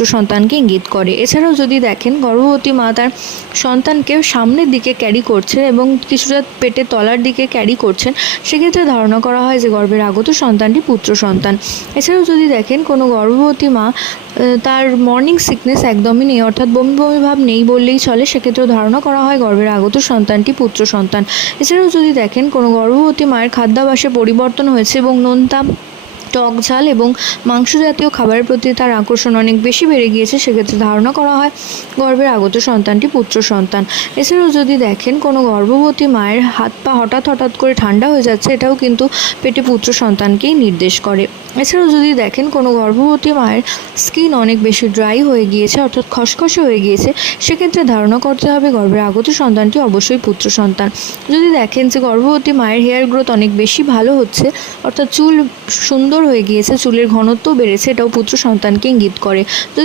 পুত্র সন্তানকে ইঙ্গিত করে। এছাড়াও যদি দেখেন গর্ভবতী মা তার সন্তানকে সামনের দিকে ক্যারি করছে এবং কিছুটা পেটের তলার দিকে ক্যারি করছেন, সেক্ষেত্রে ধারণা করা হয় যে গর্ভের আগত সন্তানটি পুত্র সন্তান। এছাড়াও যদি দেখেন কোনো গর্ভবতী মা তার মর্নিং সিকনেস একদমই নেই, অর্থাৎ বমি বমি ভাব নেই বললেই চলে, সেক্ষেত্রেও ধারণা করা হয় গর্ভের আগত সন্তানটি পুত্র সন্তান। এছাড়াও যদি দেখেন কোনো গর্ভবতী মায়ের খাদ্যাভ্যাসে পরিবর্তন হয়েছে এবং নোনতা, টক ঝাল এবং মাংস জাতীয় খাবারের প্রতি তার আকর্ষণ অনেক বেশি বেড়ে গিয়েছে, সেক্ষেত্রে ধারণা করা হয় গর্ভের আগত সন্তানটি পুত্র সন্তান। এছাড়াও যদি দেখেন কোনো গর্ভবতী মায়ের হাত পা হঠাৎ করে ঠান্ডা হয়ে যাচ্ছে, এটাও কিন্তু পেটে পুত্র সন্তানকেই নির্দেশ করে। এছাড়াও যদি দেখেন কোনো গর্ভবতী মায়ের স্কিন অনেক বেশি ড্রাই হয়ে গিয়েছে, অর্থাৎ খসখসে হয়ে গিয়েছে, সেক্ষেত্রে ধারণা করতে হবে গর্ভের আগত সন্তানটি অবশ্যই পুত্র সন্তান। যদি দেখেন যে গর্ভবতী মায়ের হেয়ার গ্রোথ অনেক বেশি ভালো হচ্ছে, অর্থাৎ চুল সুন্দর হয়ে গিয়েছে, চুলের ঘনত্ব বেড়েছে, এটাও পুত্র সন্তানকে ইঙ্গিত করে। যদি